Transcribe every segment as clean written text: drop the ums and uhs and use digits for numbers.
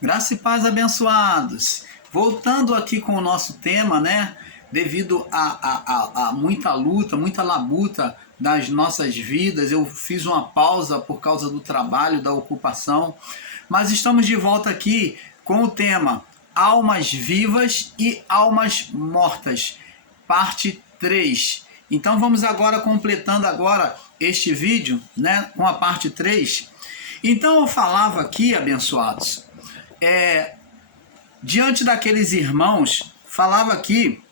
Graça e paz, abençoados. Voltando aqui com o nosso tema, né? Devido a muita luta, muita labuta das nossas vidas, eu fiz uma pausa por causa do trabalho, da ocupação, mas estamos de volta aqui com o tema Almas Vivas e Almas Mortas, parte 3. Então vamos agora completando agora este vídeo, né, com a parte 3. Então eu falava aqui, abençoados, diante daqueles irmãos, falava aqui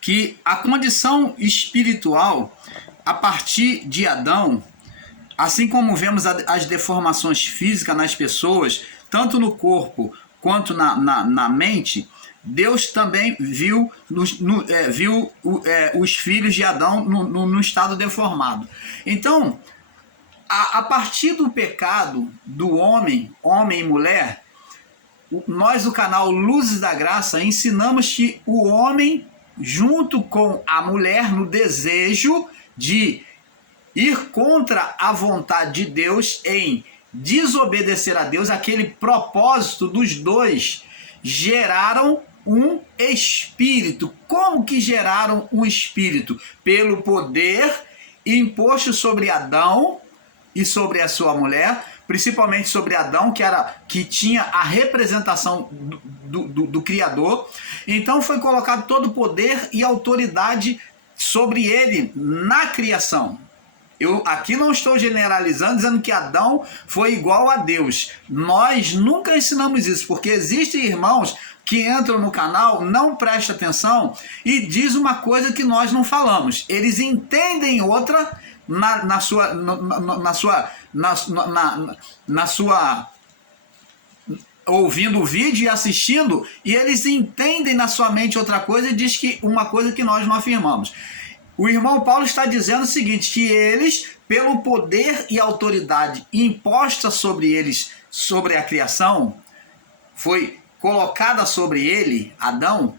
que a condição espiritual, a partir de Adão, assim como vemos as deformações físicas nas pessoas, tanto no corpo quanto na mente, Deus também viu os filhos de Adão no estado deformado. Então, a partir do pecado do homem e mulher, nós, o canal Luzes da Graça, ensinamos que o homem, junto com a mulher, no desejo de ir contra a vontade de Deus, em desobedecer a Deus, aquele propósito dos dois, geraram um espírito. Como que geraram um espírito? Pelo poder imposto sobre Adão e sobre a sua mulher, principalmente sobre Adão, que tinha a representação do Criador. Então foi colocado todo o poder e autoridade sobre ele na criação. Eu aqui não estou generalizando, dizendo que Adão foi igual a Deus. Nós nunca ensinamos isso, porque existem irmãos que entram no canal, não prestam atenção e diz uma coisa que nós não falamos. Eles entendem outra na sua ouvindo o vídeo e assistindo, e eles entendem na sua mente outra coisa e diz que uma coisa que nós não afirmamos. O irmão Paulo está dizendo o seguinte, que eles, pelo poder e autoridade imposta sobre eles, sobre a criação, foi colocada sobre ele, Adão,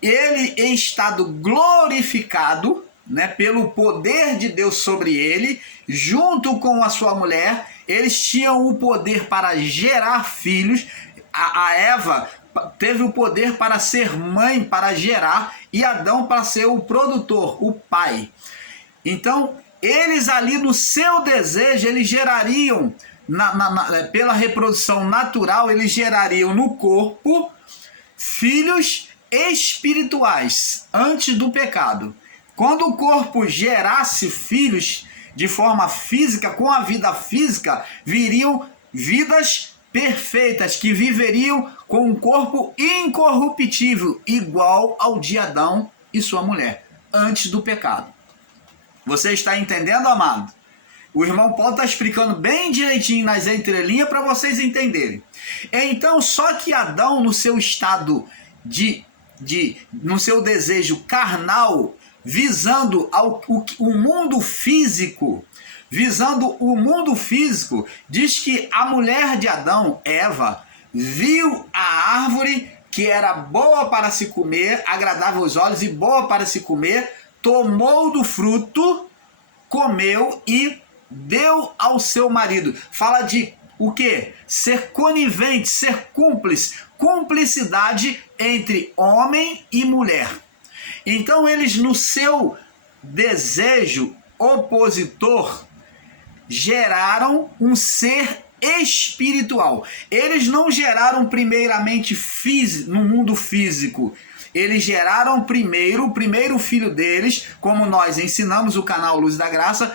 ele em estado glorificado, né, pelo poder de Deus sobre ele, junto com a sua mulher, eles tinham o poder para gerar filhos. A Eva teve o poder para ser mãe, para gerar, e Adão para ser o produtor, o pai. Então, eles ali no seu desejo, eles gerariam, pela reprodução natural, eles gerariam no corpo filhos espirituais antes do pecado. Quando o corpo gerasse filhos de forma física, com a vida física, viriam vidas perfeitas, que viveriam com um corpo incorruptível, igual ao de Adão e sua mulher, antes do pecado. Você está entendendo, amado? O irmão Paulo está explicando bem direitinho nas entrelinhas para vocês entenderem. Então, só que Adão, no seu estado no seu desejo carnal, visando o mundo físico, diz que a mulher de Adão, Eva, viu a árvore que era boa para se comer, agradável aos olhos e boa para se comer, tomou do fruto, comeu e deu ao seu marido. Fala de o quê? Ser conivente, ser cúmplice, cumplicidade entre homem e mulher. Então eles, no seu desejo opositor, geraram um ser espiritual. Eles não geraram primeiramente no mundo físico. Eles geraram o primeiro filho deles, como nós ensinamos o canal Luz da Graça,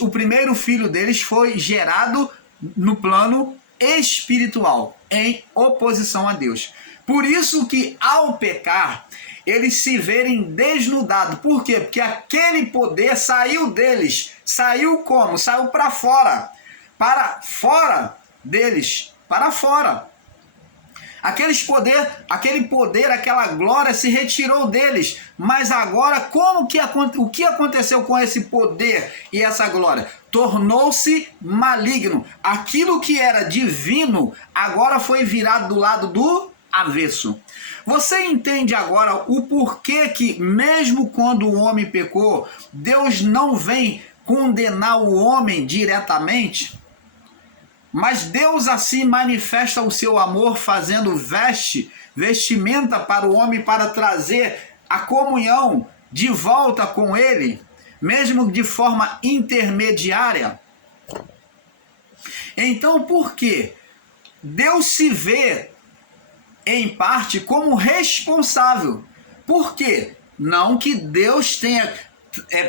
o primeiro filho deles foi gerado no plano espiritual, em oposição a Deus. Por isso que ao pecar, eles se verem desnudados. Por quê? Porque aquele poder saiu deles. Saiu como? Saiu para fora. Para fora deles. Para fora. Aquele poder, aquela glória se retirou deles. Mas agora, o que aconteceu com esse poder e essa glória? Tornou-se maligno. Aquilo que era divino, agora foi virado do lado do avesso. Você entende agora o porquê que, mesmo quando o homem pecou, Deus não vem condenar o homem diretamente? Mas Deus assim manifesta o seu amor fazendo vestimenta para o homem para trazer a comunhão de volta com ele, mesmo de forma intermediária. Então, por quê? Deus se vê, em parte, como responsável. Por quê? Não que Deus tenha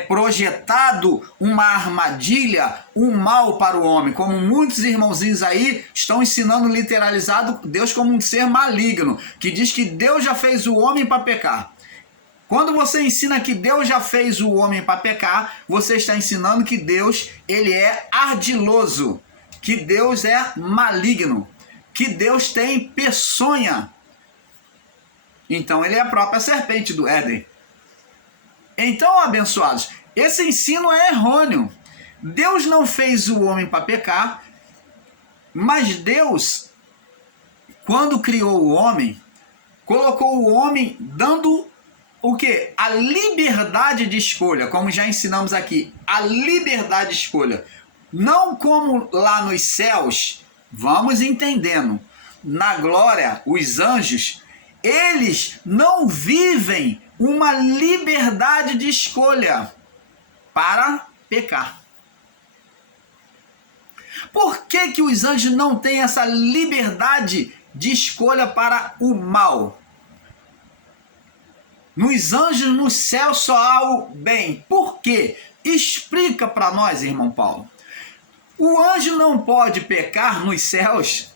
projetado uma armadilha, um mal para o homem, como muitos irmãozinhos aí estão ensinando literalizado Deus como um ser maligno, que diz que Deus já fez o homem para pecar. Quando você ensina que Deus já fez o homem para pecar, você está ensinando que Deus, ele é ardiloso, que Deus é maligno, que Deus tem peçonha. Então ele é a própria serpente do Éden. Então, abençoados, esse ensino é errôneo. Deus não fez o homem para pecar, mas Deus, quando criou o homem, colocou o homem dando o quê? A liberdade de escolha, como já ensinamos aqui, a liberdade de escolha. Não como lá nos céus, vamos entendendo, na glória, os anjos, eles não vivem uma liberdade de escolha para pecar. Por que os anjos não têm essa liberdade de escolha para o mal? Nos anjos, no céu, só há o bem. Por quê? Explica para nós, irmão Paulo. O anjo não pode pecar nos céus.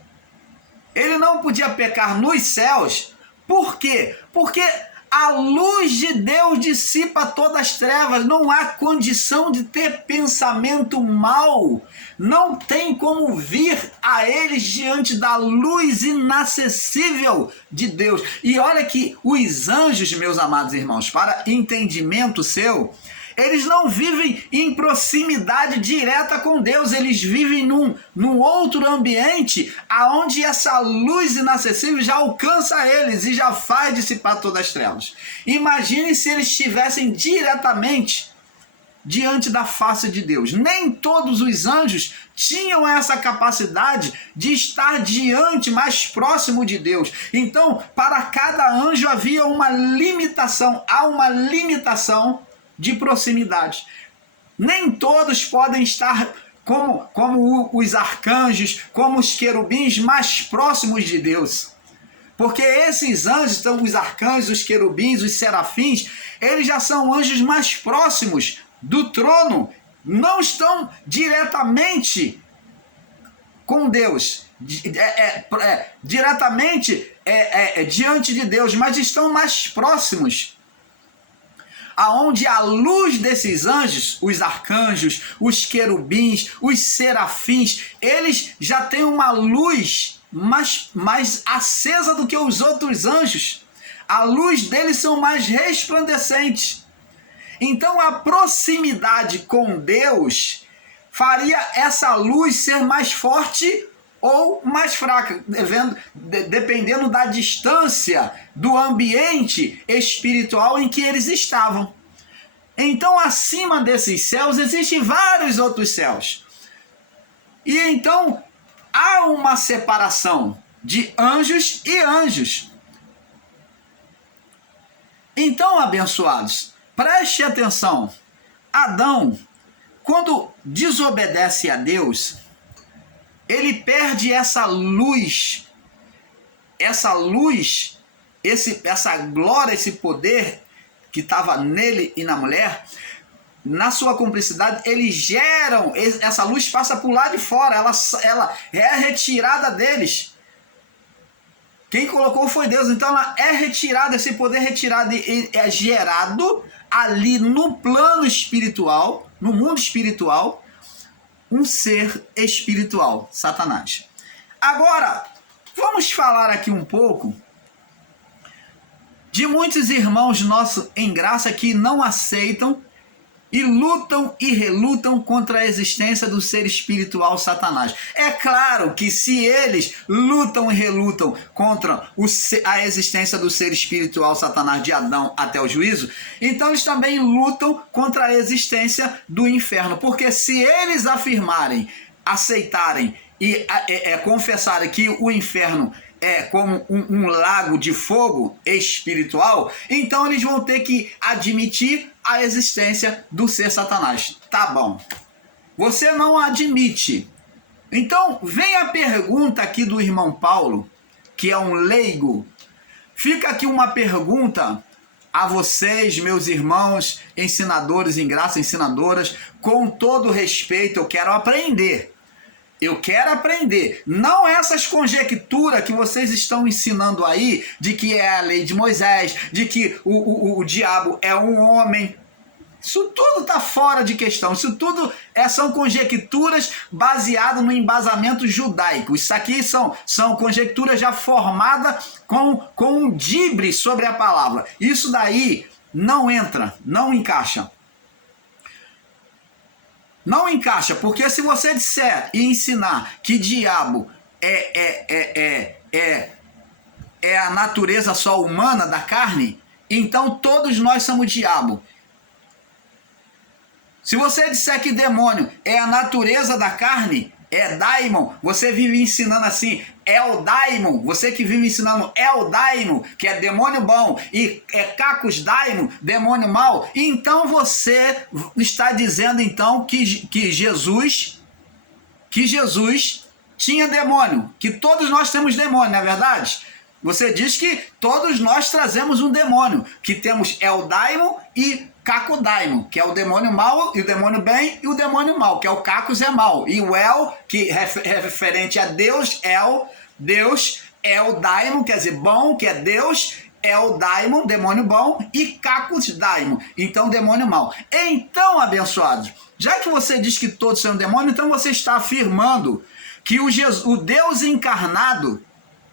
Ele não podia pecar nos céus. Por quê? Porque a luz de Deus dissipa todas as trevas. Não há condição de ter pensamento mau. Não tem como vir a eles diante da luz inacessível de Deus. E olha que os anjos, meus amados irmãos, para entendimento seu, eles não vivem em proximidade direta com Deus, eles vivem num outro ambiente aonde essa luz inacessível já alcança eles e já faz dissipar todas as trevas. Imagine se eles estivessem diretamente diante da face de Deus. Nem todos os anjos tinham essa capacidade de estar diante, mais próximo de Deus. Então, para cada anjo havia uma limitação, há uma limitação de proximidade. Nem todos podem estar como os arcanjos, como os querubins, mais próximos de Deus. Porque esses anjos, então os arcanjos, os querubins, os serafins, eles já são anjos mais próximos do trono, não estão diretamente com Deus, diretamente diante de Deus, mas estão mais próximos, aonde a luz desses anjos, os arcanjos, os querubins, os serafins, eles já têm uma luz mais acesa do que os outros anjos. A luz deles são mais resplandecentes. Então a proximidade com Deus faria essa luz ser mais forte ou mais fraca, dependendo da distância do ambiente espiritual em que eles estavam. Então, acima desses céus, existem vários outros céus. E então, há uma separação de anjos e anjos. Então, abençoados, preste atenção. Adão, quando desobedece a Deus, ele perde essa luz, essa glória, esse poder que estava nele e na mulher. Na sua cumplicidade, eles geram, essa luz passa por lá de fora, ela é retirada deles. Quem colocou foi Deus, então ela é retirada, esse poder retirado e é gerado ali no plano espiritual, no mundo espiritual, um ser espiritual, Satanás. Agora, vamos falar aqui um pouco de muitos irmãos nossos em graça que não aceitam e lutam e relutam contra a existência do ser espiritual Satanás. É claro que se eles lutam e relutam contra a existência do ser espiritual Satanás de Adão até o juízo, então eles também lutam contra a existência do inferno. Porque se eles afirmarem, aceitarem e confessarem que o inferno é como um lago de fogo espiritual, então eles vão ter que admitir a existência do ser Satanás. Tá bom. Você não admite. Então, vem a pergunta aqui do irmão Paulo, que é um leigo. Fica aqui uma pergunta a vocês, meus irmãos, ensinadores em graça, ensinadoras, com todo respeito, eu quero aprender. Eu quero aprender. Não essas conjecturas que vocês estão ensinando aí, de que é a lei de Moisés, de que o diabo é um homem. Isso tudo está fora de questão. Isso tudo são conjecturas baseadas no embasamento judaico. Isso aqui são conjecturas já formadas com um dibre sobre a palavra. Isso daí não entra, não encaixa. Não encaixa, porque se você disser e ensinar que diabo é a natureza só humana da carne, então todos nós somos diabo. Se você disser que demônio é a natureza da carne, é daimon, você vive ensinando assim, é o daimon, você que vive ensinando é o daimon, que é demônio bom, e é cacos daimon, demônio mau, então você está dizendo então que Jesus tinha demônio, que todos nós temos demônio, não é verdade? Você diz que todos nós trazemos um demônio, que temos Eldaimon e Cacodaimon, que é o demônio mau e o demônio bem, e o demônio mau, que é o Cacos é mau. E o El, que é referente a Deus, Deus, Eldaimon, quer dizer bom, que é Deus, Eldaimon, demônio bom, e Cacos Daimon, então demônio mau. Então, abençoados, já que você diz que todos são demônio, então você está afirmando que o Deus encarnado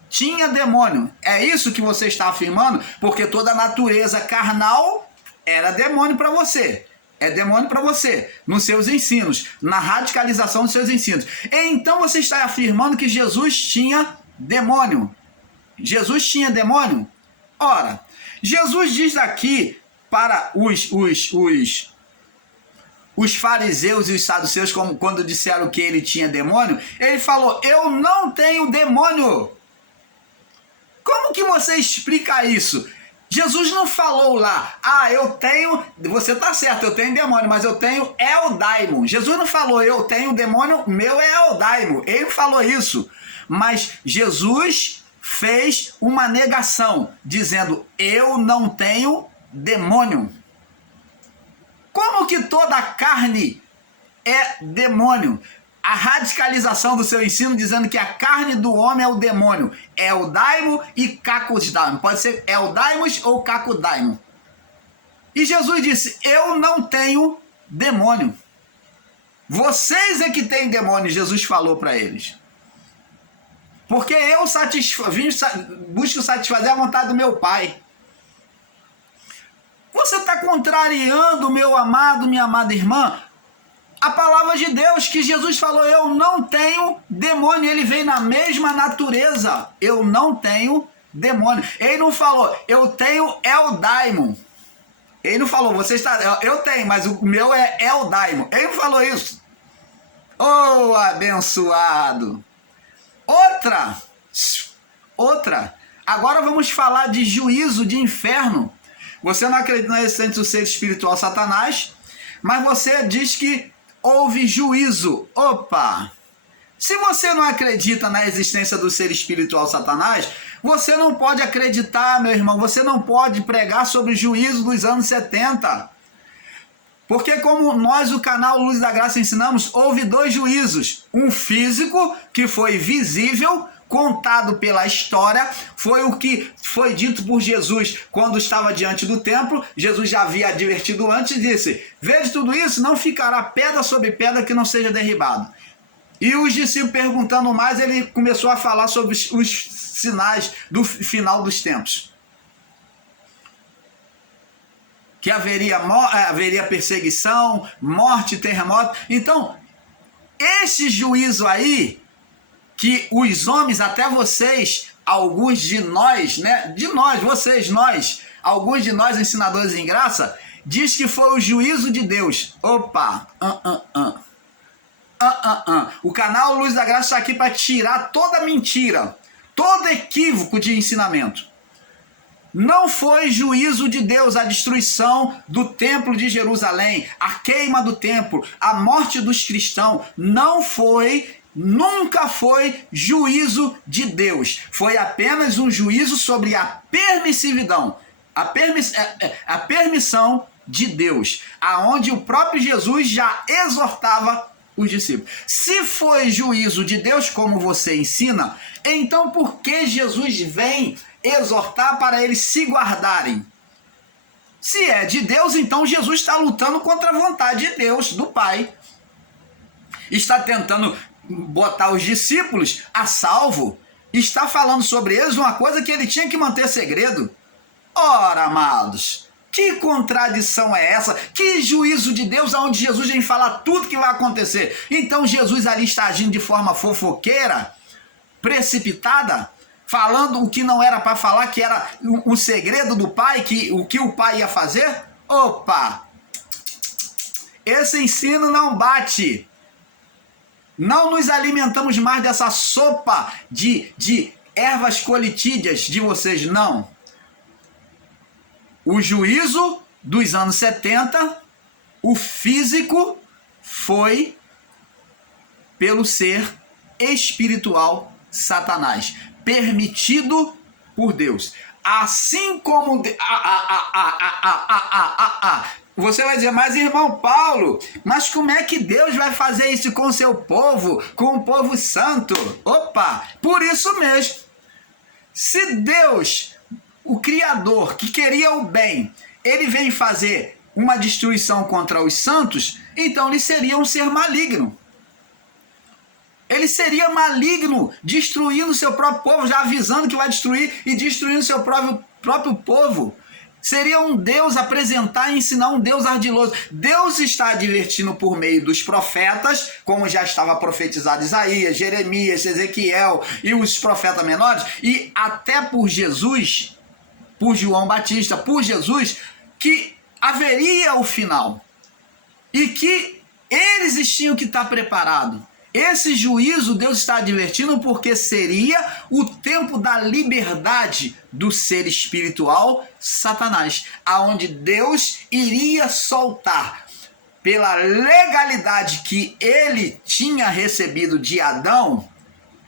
tinha demônio. É isso que você está afirmando? Porque toda a natureza carnal era demônio para você. É demônio para você, nos seus ensinos, na radicalização dos seus ensinos. Então você está afirmando que Jesus tinha demônio. Jesus tinha demônio? Ora, Jesus diz aqui para os fariseus e os saduceus, como quando disseram que ele tinha demônio, ele falou, eu não tenho demônio. Como que você explica isso? Jesus não falou lá, eu tenho, você está certo, eu tenho demônio, mas eu tenho Eldaimon. Jesus não falou, eu tenho demônio, meu é Eldaimon. Ele falou isso, mas Jesus fez uma negação, dizendo, eu não tenho demônio. Como que toda a carne é demônio? A radicalização do seu ensino dizendo que a carne do homem é o demônio. Eldaimon e Cacosdaimon. Pode ser Eldaimos ou Cacodaimon. E Jesus disse, eu não tenho demônio. Vocês é que têm demônio, Jesus falou para eles. Porque eu busco satisfazer a vontade do meu Pai. Você está contrariando, meu amado, minha amada irmã, a palavra de Deus, que Jesus falou, eu não tenho demônio. Ele veio na mesma natureza. Eu não tenho demônio. Ele não falou, eu tenho Eldaimon. Ele não falou, você está, eu tenho, mas o meu é Eldaimon. Ele não falou isso. Oh, abençoado. Outra. Agora vamos falar de juízo, de inferno. Você não acredita na existência do ser espiritual Satanás, mas você diz que houve juízo. Opa! Se você não acredita na existência do ser espiritual Satanás, você não pode acreditar, meu irmão, você não pode pregar sobre o juízo dos anos 70. Porque como nós, o canal Luz da Graça, ensinamos, houve 2 juízos. Um físico, que foi visível, contado pela história, foi o que foi dito por Jesus quando estava diante do templo. Jesus já havia advertido antes e disse, veja tudo isso, não ficará pedra sobre pedra que não seja derribado. E os discípulos perguntando mais, ele começou a falar sobre os sinais do final dos tempos. Que haveria perseguição, morte, terremoto. Então, esse juízo aí, que os homens, até vocês, alguns de nós, né? De nós, vocês, nós, alguns de nós ensinadores em graça, diz que foi o juízo de Deus. Opa! O canal Luz da Graça está aqui para tirar toda mentira, todo equívoco de ensinamento. Não foi juízo de Deus a destruição do templo de Jerusalém, a queima do templo, a morte dos cristãos. Não foi, nunca foi juízo de Deus. Foi apenas um juízo sobre a permissividade, a permissão de Deus, aonde o próprio Jesus já exortava os discípulos. Se foi juízo de Deus, como você ensina, então por que Jesus vem exortar para eles se guardarem? Se é de Deus, então Jesus está lutando contra a vontade de Deus, do Pai. Está tentando botar os discípulos a salvo. Está falando sobre eles uma coisa que ele tinha que manter segredo. Ora, amados, que contradição é essa? Que juízo de Deus onde Jesus vem falar tudo que vai acontecer? Então Jesus ali está agindo de forma fofoqueira, precipitada, falando o que não era para falar, que era o segredo do Pai, o que o Pai ia fazer? Opa! Esse ensino não bate. Não nos alimentamos mais dessa sopa de ervas colitídeas de vocês, não. O juízo dos anos 70, o físico, foi pelo ser espiritual Satanás, permitido por Deus. Assim como... Você vai dizer, mas irmão Paulo, mas como é que Deus vai fazer isso com o seu povo, com o povo santo? Opa, por isso mesmo. Se Deus, o Criador, que queria o bem, ele vem fazer uma destruição contra os santos, então ele seria um ser maligno. Ele seria maligno, destruindo o seu próprio povo, já avisando que vai destruir e destruindo o seu próprio povo. Seria um Deus apresentar e ensinar um Deus ardiloso. Deus está advertindo por meio dos profetas, como já estava profetizado Isaías, Jeremias, Ezequiel e os profetas menores, e até por Jesus, por João Batista, por Jesus, que haveria o final. E que eles tinham que estar preparados. Esse juízo Deus está advertindo porque seria o tempo da liberdade do ser espiritual Satanás, aonde Deus iria soltar pela legalidade que ele tinha recebido de Adão.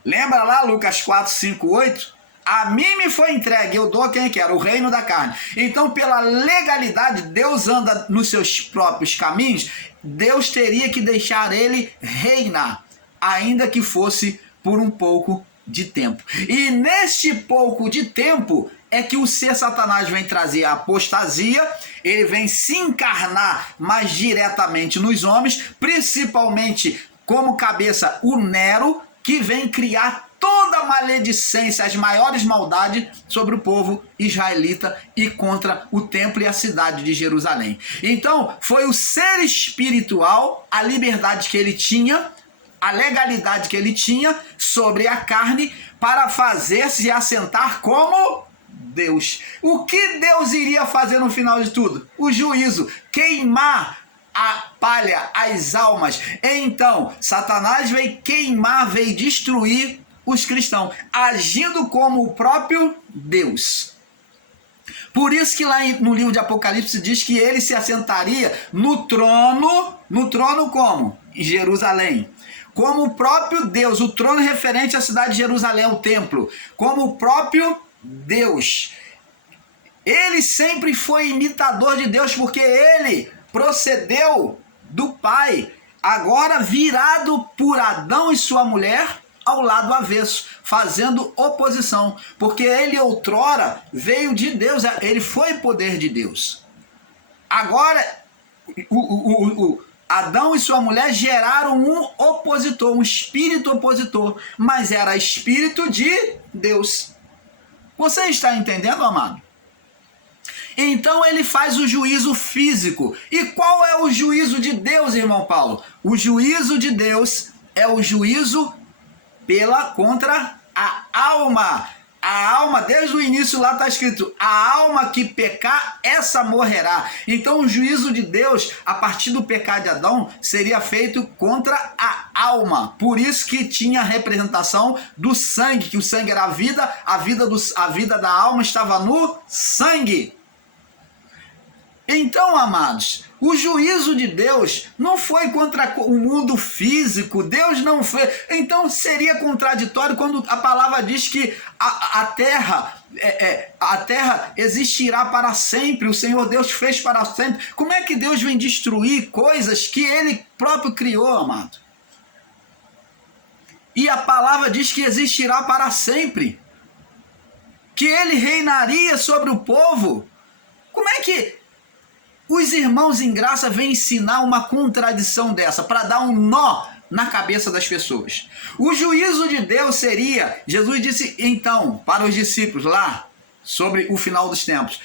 Lembra lá Lucas 4, 5, 8? A mim me foi entregue, eu dou a quem quero, o reino da carne. Então, pela legalidade, Deus anda nos seus próprios caminhos, Deus teria que deixar ele reinar, ainda que fosse por um pouco de tempo. E neste pouco de tempo é que o ser Satanás vem trazer a apostasia, ele vem se encarnar mais diretamente nos homens, principalmente como cabeça o Nero, que vem criar toda a maledicência, as maiores maldades sobre o povo israelita e contra o templo e a cidade de Jerusalém. Então, foi o ser espiritual, a liberdade que ele tinha, a legalidade que ele tinha sobre a carne para fazer-se assentar como Deus. O que Deus iria fazer no final de tudo? O juízo, queimar a palha, as almas. Então, Satanás veio queimar, veio destruir os cristãos, agindo como o próprio Deus. Por isso que lá no livro de Apocalipse diz que ele se assentaria no trono como? Em Jerusalém. Como o próprio Deus, o trono referente à cidade de Jerusalém, o templo, como o próprio Deus. Ele sempre foi imitador de Deus, porque ele procedeu do Pai, agora virado por Adão e sua mulher ao lado avesso, fazendo oposição, porque ele outrora veio de Deus, ele foi poder de Deus. Agora, Adão e sua mulher geraram um opositor, um espírito opositor, mas era espírito de Deus. Você está entendendo, amado? Então ele faz o juízo físico. E qual é o juízo de Deus, irmão Paulo? O juízo de Deus é o juízo contra a alma. A alma, desde o início lá está escrito, a alma que pecar, essa morrerá. Então o juízo de Deus, a partir do pecado de Adão, seria feito contra a alma. Por isso que tinha a representação do sangue, que o sangue era a vida da alma estava no sangue. Então, amados, o juízo de Deus não foi contra o mundo físico, Deus não fez. Então seria contraditório quando a palavra diz que a terra existirá para sempre, o Senhor Deus fez para sempre. Como é que Deus vem destruir coisas que Ele próprio criou, amado? E a palavra diz que existirá para sempre, que Ele reinaria sobre o povo. Como é que os irmãos em graça vêm ensinar uma contradição dessa, para dar um nó na cabeça das pessoas? O juízo de Deus seria, Jesus disse então para os discípulos lá, sobre o final dos tempos,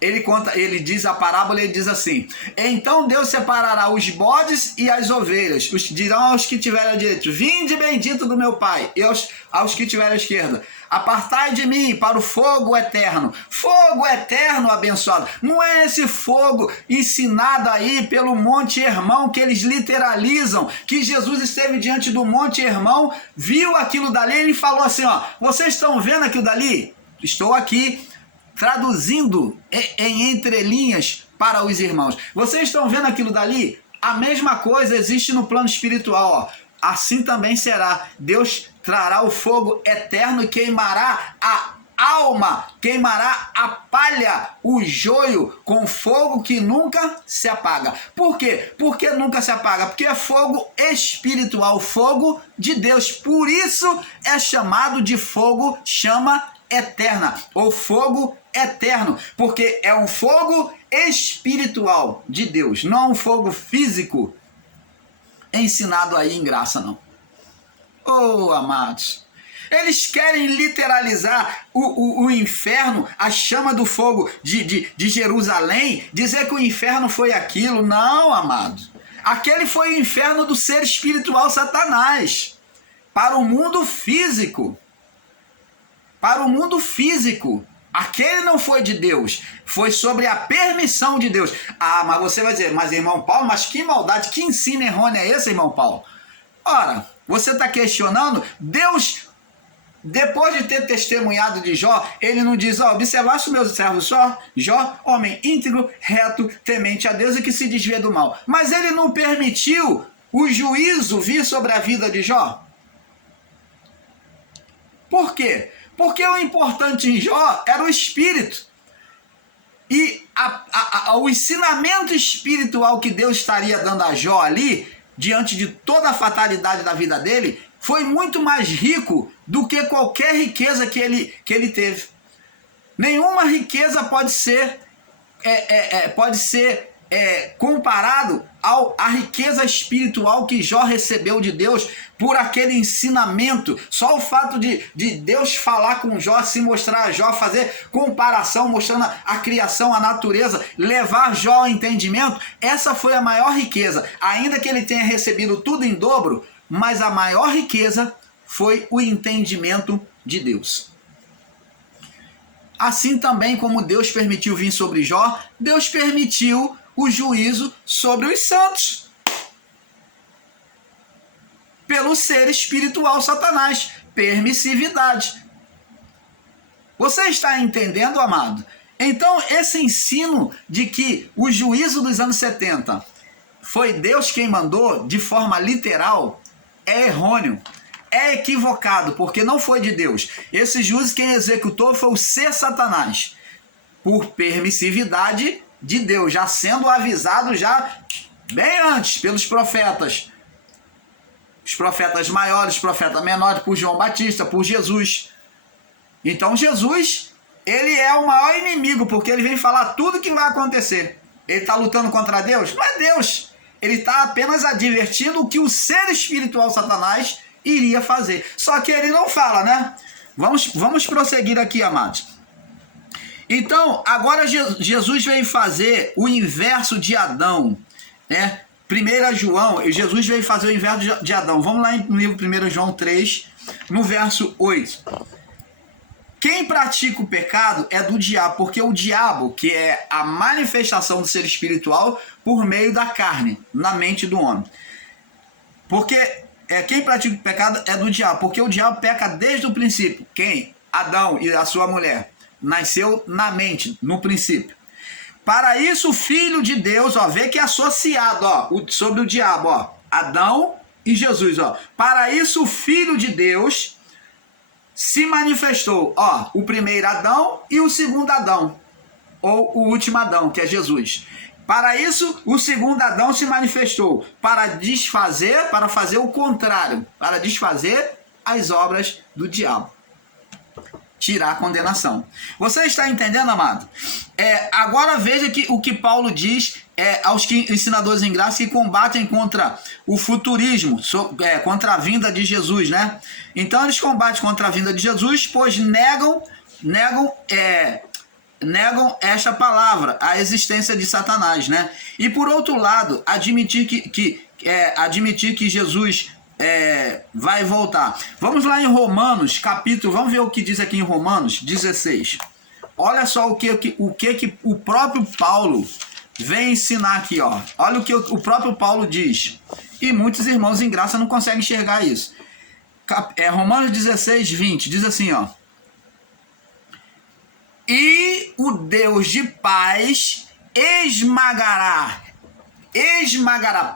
ele diz a parábola, ele diz assim: então Deus separará os bodes e as ovelhas, dirão aos que tiverem à direita, vinde bendito do meu Pai, e aos que tiverem à esquerda, apartai de mim para o fogo eterno. Fogo eterno, abençoado. Não é esse fogo ensinado aí pelo Monte Hermão, que eles literalizam, que Jesus esteve diante do Monte Hermão, viu aquilo dali, ele falou assim, ó, vocês estão vendo aquilo dali? Estou aqui traduzindo em entrelinhas para os irmãos. Vocês estão vendo aquilo dali? A mesma coisa existe no plano espiritual, ó. Assim também será. Deus trará o fogo eterno e queimará a alma, queimará a palha, o joio, com fogo que nunca se apaga. Por quê? Porque nunca se apaga? Porque é fogo espiritual, fogo de Deus. Por isso é chamado de fogo, chama eterna, ou fogo eterno, porque é um fogo espiritual de Deus, não um fogo físico ensinado aí em graça, não. Oh, amados, eles querem literalizar o inferno, a chama do fogo de Jerusalém, dizer que o inferno foi aquilo. Não, amado, aquele foi o inferno do ser espiritual Satanás, para o mundo físico. Para o mundo físico, aquele não foi de Deus, foi sobre a permissão de Deus. Ah, mas você vai dizer, mas irmão Paulo, mas que maldade, que ensino errôneo é esse, irmão Paulo? Ora, você está questionando, Deus, depois de ter testemunhado de Jó, ele não diz, ó, observaste o meu servo Jó, homem íntegro, reto, temente a Deus e que se desvia do mal. Mas ele não permitiu o juízo vir sobre a vida de Jó? Por quê? Porque o importante em Jó era o espírito. E o ensinamento espiritual que Deus estaria dando a Jó ali, diante de toda a fatalidade da vida dele, foi muito mais rico do que qualquer riqueza que ele teve. Nenhuma riqueza pode ser comparado à riqueza espiritual que Jó recebeu de Deus por aquele ensinamento. Só o fato de Deus falar com Jó, se mostrar a Jó, fazer comparação, mostrando a criação, a natureza, levar Jó ao entendimento, essa foi a maior riqueza. Ainda que ele tenha recebido tudo em dobro, mas a maior riqueza foi o entendimento de Deus. Assim também como Deus permitiu vir sobre Jó, Deus permitiu o juízo sobre os santos, pelo ser espiritual Satanás, permissividade. Você está entendendo, amado? Então, esse ensino de que o juízo dos anos 70 foi Deus quem mandou, de forma literal, é errôneo, é equivocado, porque não foi de Deus. Esse juízo quem executou foi o ser Satanás, por permissividade de Deus, já sendo avisado já bem antes pelos profetas. Os profetas maiores, os profetas menores, por João Batista, por Jesus. Então Jesus, ele é o maior inimigo, porque ele vem falar tudo que vai acontecer. Ele está lutando contra Deus? Não é Deus. Ele está apenas advertindo o que o ser espiritual Satanás iria fazer. Só que ele não fala, né? Vamos prosseguir aqui, amados. Então, agora Jesus veio fazer o inverso de Adão, né? 1 João, Jesus veio fazer o inverso de Adão. Vamos lá no livro 1 João 3, no verso 8. Quem pratica o pecado é do diabo, porque o diabo, que é a manifestação do ser espiritual por meio da carne, na mente do homem. Porque quem pratica o pecado é do diabo, porque o diabo peca desde o princípio. Quem? Adão e a sua mulher. Nasceu na mente, no princípio. Para isso o Filho de Deus, vê que é associado, sobre o diabo, Adão e Jesus, Para isso o Filho de Deus se manifestou, o primeiro Adão e o segundo Adão, ou o último Adão, que é Jesus. Para isso, o segundo Adão se manifestou, para fazer o contrário, para desfazer as obras do diabo. Tirar a condenação. Você está entendendo, amado? Agora veja o que Paulo diz aos ensinadores em graça que combatem contra o futurismo, contra a vinda de Jesus, né? Então eles combatem contra a vinda de Jesus, pois negam esta palavra, a existência de Satanás, né? E por outro lado, admitir que Jesus vai voltar. Vamos lá em Romanos, capítulo, vamos ver o que diz aqui em Romanos 16. Olha só o que o próprio Paulo vem ensinar aqui, Olha o que o próprio Paulo diz. E muitos irmãos em graça não conseguem enxergar isso. Romanos 16, 20, diz assim, E o Deus de paz esmagará,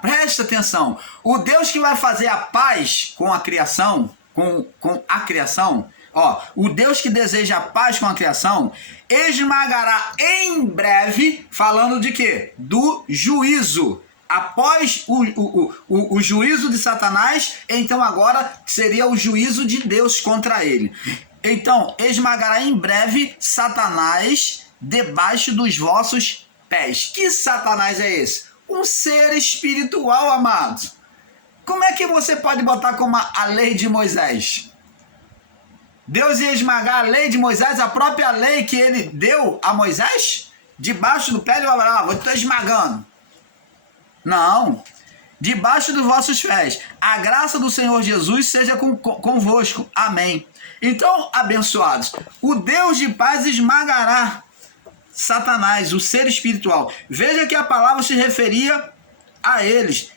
presta atenção, o Deus que vai fazer a paz com a criação, com a criação, o Deus que deseja a paz com a criação, esmagará em breve, falando de quê? Do juízo. Após o juízo de Satanás, então agora seria o juízo de Deus contra ele. Então, esmagará em breve Satanás debaixo dos vossos pés. Que Satanás é esse? Um ser espiritual, amado. Como é que você pode botar como a lei de Moisés? Deus ia esmagar a lei de Moisés, a própria lei que ele deu a Moisés? Debaixo do pé de Abraão, eu estou esmagando. Não. Debaixo dos vossos pés. A graça do Senhor Jesus seja convosco. Amém. Então, abençoados, o Deus de paz esmagará Satanás, o ser espiritual. Veja que a palavra se referia a eles.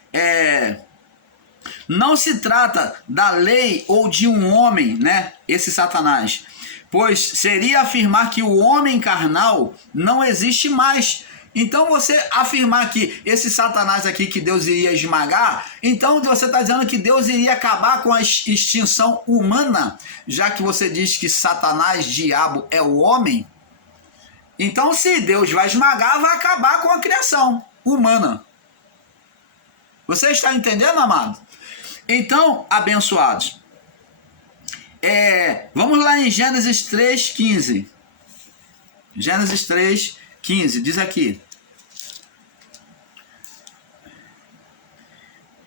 Não se trata da lei ou de um homem, né? Esse Satanás. Pois seria afirmar que o homem carnal não existe mais. Então você afirmar que esse Satanás aqui que Deus iria esmagar, então você está dizendo que Deus iria acabar com a extinção humana, já que você diz que Satanás, diabo, é o homem. Então se Deus vai esmagar, vai acabar com a criação humana. Você está entendendo, amado? Então, abençoados, vamos lá em Gênesis 3:15. Gênesis 3:15, diz aqui.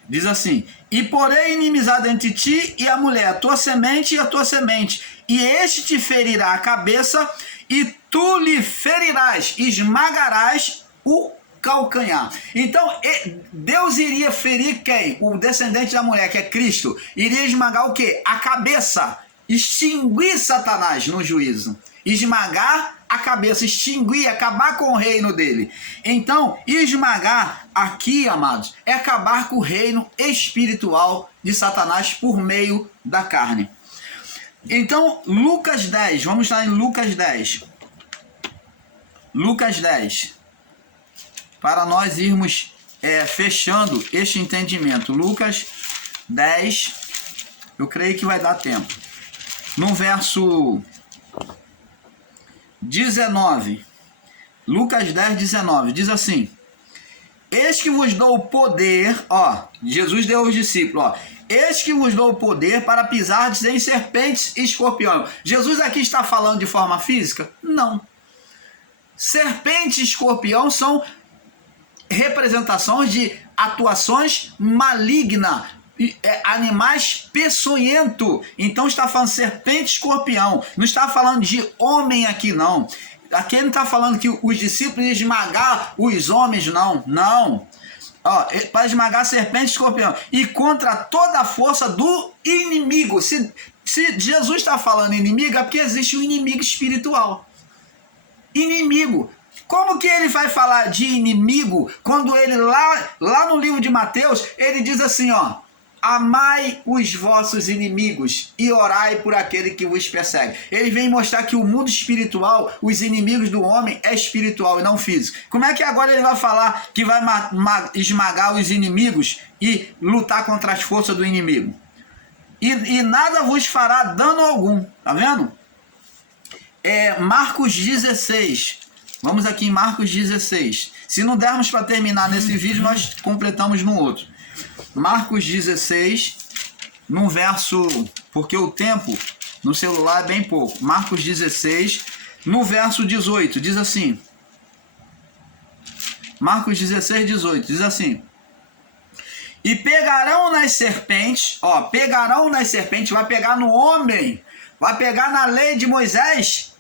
Diz assim: E porém inimizade entre ti e a mulher, a tua semente e a tua semente, e este te ferirá a cabeça, e tu lhe ferirás, esmagarás o calcanhar. Então, Deus iria ferir quem? O descendente da mulher, que é Cristo. Iria esmagar o quê? A cabeça. Extinguir Satanás no juízo. Esmagar a cabeça, extinguir, acabar com o reino dele. Então, esmagar aqui, amados, é acabar com o reino espiritual de Satanás por meio da carne. Então, Lucas 10, vamos lá em Lucas 10. Lucas 10. Para nós irmos fechando este entendimento. Lucas 10, eu creio que vai dar tempo. No verso 19, Lucas 10, 19, diz assim: Eis que vos dou o poder, Jesus deu aos discípulos, eis que vos dou o poder para pisardes em serpentes e escorpiões. Jesus aqui está falando de forma física? Não. Serpente e escorpião são representações de atuações malignas, animais peçonhentos. Então está falando serpente e escorpião, não está falando de homem aqui não. Aqui ele não está falando que os discípulos iam esmagar os homens, não. Para esmagar serpente e escorpião, e contra toda a força do inimigo. Se Se Jesus está falando inimigo, é porque existe um inimigo espiritual. Inimigo. Como que ele vai falar de inimigo quando ele lá no livro de Mateus, ele diz assim, ó: amai os vossos inimigos e orai por aquele que vos persegue. Ele vem mostrar que o mundo espiritual, os inimigos do homem é espiritual e não físico. Como é que agora ele vai falar que vai esmagar os inimigos e lutar contra as forças do inimigo? E nada vos fará dano algum. Tá vendo? Marcos 16. Vamos aqui em Marcos 16. Se não dermos para terminar nesse vídeo, nós completamos no outro. Marcos 16, num verso, porque o tempo no celular é bem pouco. Marcos 16, no verso 18, diz assim. Marcos 16, 18, diz assim: e pegarão nas serpentes, ó, pegarão nas serpentes, vai pegar no homem, vai pegar na lei de Moisés.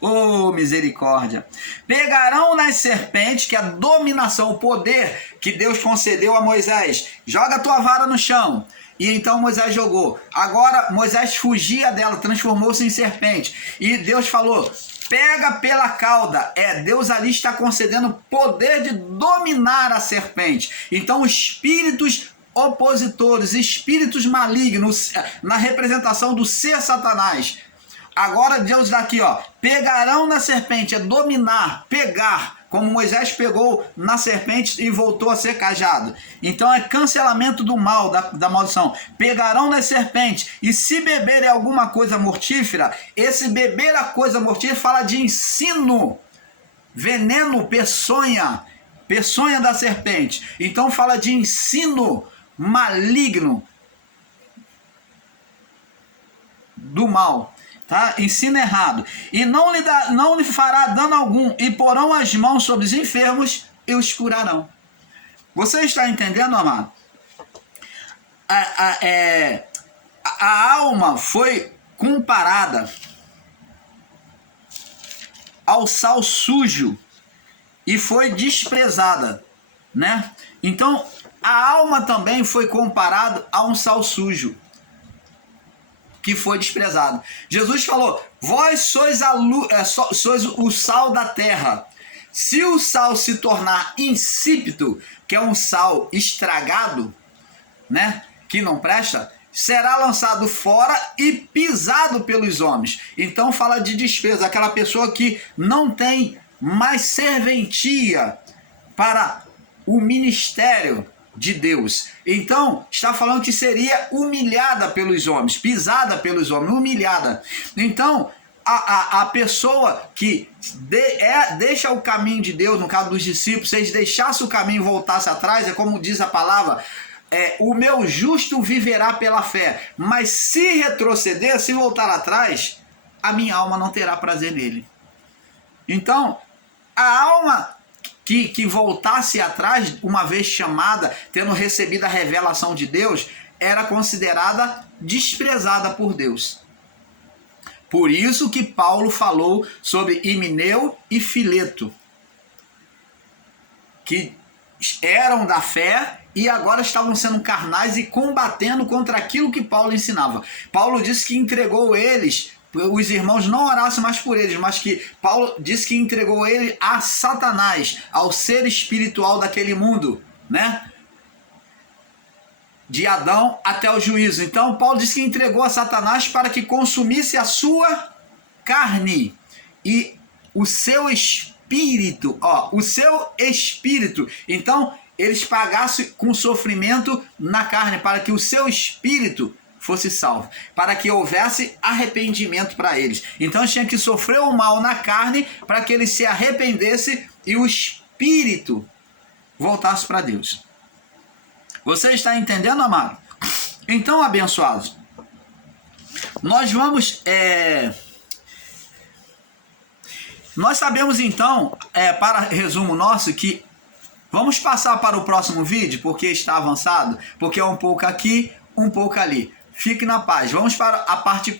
Oh, misericórdia. Pegarão nas serpentes, que é a dominação, o poder que Deus concedeu a Moisés. Joga a tua vara no chão. E então Moisés jogou. Agora Moisés fugia dela, transformou-se em serpente. E Deus falou: pega pela cauda. Deus ali está concedendo poder de dominar a serpente. Então espíritos opositores, espíritos malignos, na representação do ser Satanás. Agora Deus dá aqui, ó: pegarão na serpente, dominar, pegar, como Moisés pegou na serpente e voltou a ser cajado. Então é cancelamento do mal, da maldição. Pegarão na serpente, e se beberem alguma coisa mortífera, esse beber a coisa mortífera fala de ensino, veneno, peçonha da serpente. Então fala de ensino maligno do mal. Tá? Ensino errado. E não lhe fará dano algum, e porão as mãos sobre os enfermos e os curarão. Você está entendendo, amado? A alma foi comparada ao sal sujo e foi desprezada, né? Então, a alma também foi comparada a um sal sujo que foi desprezado. Jesus falou: vós sois sois o sal da terra. Se o sal se tornar insípido, que é um sal estragado, né, que não presta, será lançado fora e pisado pelos homens. Então fala de desprezo, aquela pessoa que não tem mais serventia para o ministério de Deus. Então, está falando que seria humilhada pelos homens, pisada pelos homens, humilhada. Então, a pessoa que deixa o caminho de Deus, no caso dos discípulos, se eles deixassem o caminho e voltassem atrás, é como diz a palavra: o meu justo viverá pela fé. Mas se retroceder, se voltar atrás, a minha alma não terá prazer nele. Então, a alma que voltasse atrás, uma vez chamada, tendo recebido a revelação de Deus, era considerada desprezada por Deus. Por isso que Paulo falou sobre Himeneu e Fileto, que eram da fé e agora estavam sendo carnais e combatendo contra aquilo que Paulo ensinava. Paulo disse que entregou eles, os irmãos não orassem mais por eles, mas que Paulo disse que entregou ele a Satanás, ao ser espiritual daquele mundo, né? De Adão até o juízo. Então Paulo disse que entregou a Satanás para que consumisse a sua carne e o seu espírito, Então eles pagassem com sofrimento na carne para que o seu espírito fosse salvo, para que houvesse arrependimento para eles. Então eles tinham que sofrer o mal na carne para que eles se arrependessem e o espírito voltasse para Deus. Você está entendendo, amado? Então, abençoados, nós vamos... Nós sabemos então, para resumo nosso, que vamos passar para o próximo vídeo, porque está avançado, porque é um pouco aqui, um pouco ali. Fique na paz. Vamos para a parte 4.